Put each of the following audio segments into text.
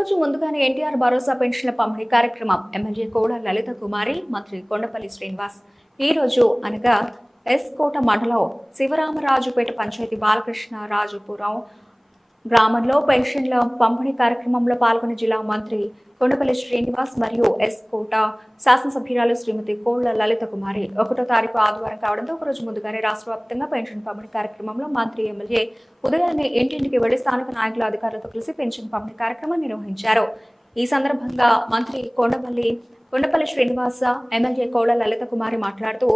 ఒకరోజు ముందుగానే ఎన్టీఆర్ భరోసా పెన్షన్ల పంపిణీ కార్యక్రమం ఎమ్మెల్యే కోడ లలిత కుమారి, మంత్రి కొండపల్లి శ్రీనివాస్ ఈ రోజు అనగా ఎస్కోట మండలం శివరామరాజుపేట పంచాయతీ బాలకృష్ణరాజుపురం గ్రామంలో పెన్షన్ల పంపిణీ కార్యక్రమంలో పాల్గొన్న జిల్లా మంత్రి కొండపల్లి శ్రీనివాస్ మరియు ఎస్కోట శాసనసభ్యురాలు శ్రీమతి కోళ్ల లలిత కుమారి 1వ తారీఖు ఆదివారం కావడంతో ఒకరోజు ముందుగానే రాష్ట్ర వ్యాప్తంగా పెన్షన్ పంపిణీ కార్యక్రమంలో మంత్రి ఎమ్మెల్యే ఉదయాన్నే ఇంటింటికి వెళ్లి స్థానిక నాయకుల అధికారులతో కలిసి పెన్షన్ పంపిణీ కార్యక్రమం నిర్వహించారు. ఈ సందర్భంగా మంత్రి కొండపల్లి శ్రీనివాస్, ఎమ్మెల్యే కోళ్ల లలిత కుమారి మాట్లాడుతూ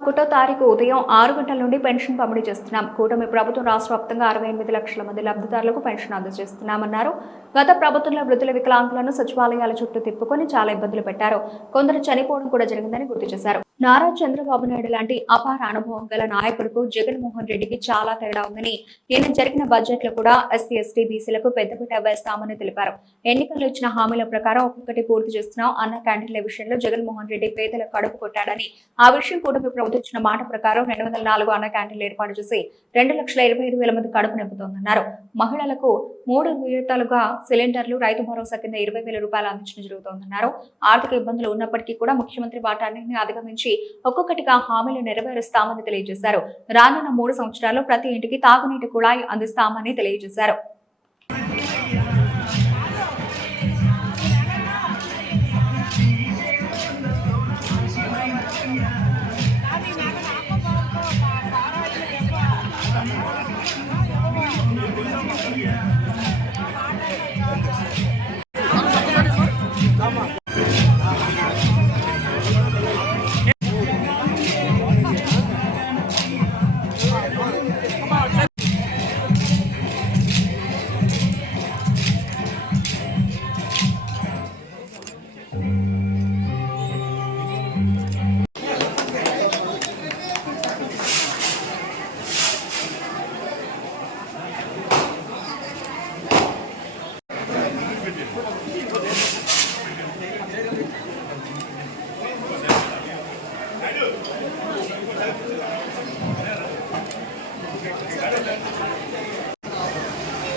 1వ తారీఖు ఉదయం 6 గంటల నుండి పెన్షన్ పంపిణీ చేస్తున్నాం. కూటమి ప్రభుత్వం రాష్ట్ర వ్యాప్తంగా 68 లక్షల మంది లబ్ధిదారులకు పెన్షన్ అందజేస్తున్నామన్నారు. గత ప్రభుత్వంలో వృద్ధుల వికలాంగులను సచివాలయాల చుట్టూ తిప్పుకొని చాలా ఇబ్బందులు పెట్టారు. కొందరు చనిపోవడం కూడా జరిగిందని గుర్తు చేశారు. నారా చంద్రబాబు నాయుడు లాంటి అపార అనుభవం గల నాయకుడుకు జగన్మోహన్ రెడ్డికి చాలా తేడా ఉందని, నిన్న జరిగిన బడ్జెట్ లో కూడా ఎస్సీ, ఎస్టీ, బీసీలకు పెద్దపీట వేస్తామని తెలిపారు. ఎన్నికల్లో ఇచ్చిన హామీల ప్రకారం ఒక్కొక్కటి పూర్తి చేస్తున్నాం. అన్న క్యాంటీన్ల విషయంలో జగన్మోహన్ రెడ్డి పేదల కడుపు కొట్టాడని, ఆ విషయం కూటమి ప్రభుత్వం ఇచ్చిన మాట ప్రకారం 204 అన్న క్యాంటీన్లు ఏర్పాటు చేసి 2,25,000 మంది కడుపు నింపుతోందన్నారు. మహిళలకు 3 విడతలుగా సిలిండర్లు, రైతు భరోసా కింద 20,000 రూపాయలు అందించడం జరుగుతోందన్నారు. ఆర్థిక ఇబ్బందులు ఉన్నప్పటికీ కూడా ముఖ్యమంత్రి వాటన్నింటినీ అధిగమించి ఒక్కొక్కటిగా హామీలు నెరవేరుస్తామని తెలియజేశారు. రానున్న 3 సంవత్సరాల్లో ప్రతి ఇంటికి తాగునీటి కుళాయి అందిస్తామని తెలియజేశారు.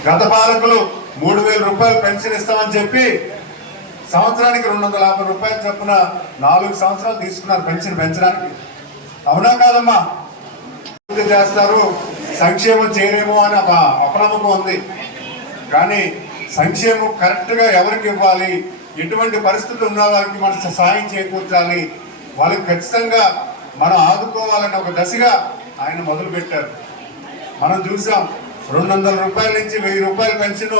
గత పాలకులు 3,000 రూపాయలు పెన్షన్ ఇస్తామని చెప్పి సంవత్సరానికి 250 రూపాయలు చొప్పున 4 సంవత్సరాలు తీసుకున్నారు పెన్షన్ పెంచడానికి. అవునా కాదమ్మా? చేస్తారు, సంక్షేమం చేయరేమో అని ఒక అపనమ్మకం ఉంది. కానీ సంక్షేమం కరెక్ట్గా ఎవరికి ఇవ్వాలి, ఎటువంటి పరిస్థితులు ఉన్న వారికి మనం సాయం చేకూర్చాలి, వాళ్ళకి ఖచ్చితంగా మనం ఆదుకోవాలని ఒక దశగా ఆయన మొదలుపెట్టారు. మనం చూసాం 200 రూపాయల నుంచి 1000 రూపాయల పెన్షన్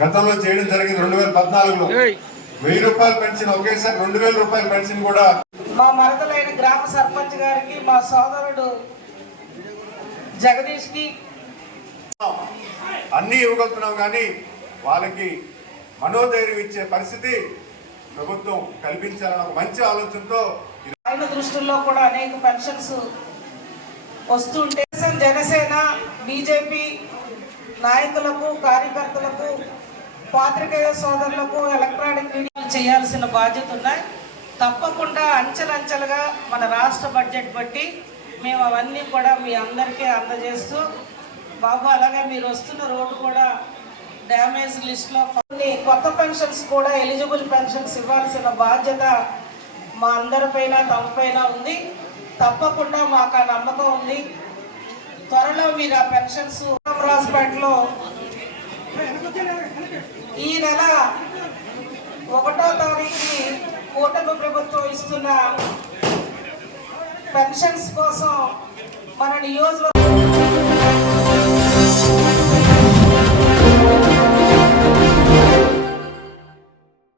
గతంలో చేయడం జరిగింది. 2014లో 1000 రూపాయల పెన్షన్ ఒకేసారి 2,000 రూపాయల పెన్షన్ కూడా మా మరదలైన గ్రామ సర్పంచ్ గారికి, మా సోదరుడు జగదీష్ కి అన్ని ఇవ్వగలుగుతున్నాం. కానీ వాళ్ళకి మనోధైర్యం ఇచ్చే పరిస్థితి ప్రభుత్వం కల్పించాలని ఒక మంచి ఆలోచనతో ఆయన దృష్టిలో కూడా అనేక పెన్షన్స్ వస్తుంటే జనసేన, బీజేపీ నాయకులకు, కార్యకర్తలకు, పాత్రికేయ సోదరులకు ఎలక్ట్రానిక్ మీడియాలు చేయాల్సిన బాధ్యత ఉన్నాయి. తప్పకుండా అంచెలంచెలుగా మన రాష్ట్ర బడ్జెట్ బట్టి మేము అవన్నీ కూడా మీ అందరికీ అందజేస్తూ, బాబు అలాగే మీరు వస్తున్న రోడ్డు కూడా డ్యామేజ్ లిస్ట్లో కొన్ని కొత్త పెన్షన్స్ కూడా ఎలిజిబుల్ పెన్షన్స్ ఇవ్వాల్సిన బాధ్యత మా అందరిపైన, తమపైన ఉంది. తప్పకుండా మాకు ఆ నమ్మకం ఉంది. త్వరలో మీరు ఆ పెన్షన్స్ రాజపేటలో ఈ నెల 1వ తారీఖుని కూటమి ప్రభుత్వం ఇస్తున్న పెన్షన్స్ కోసం మన నియోజకవర్గం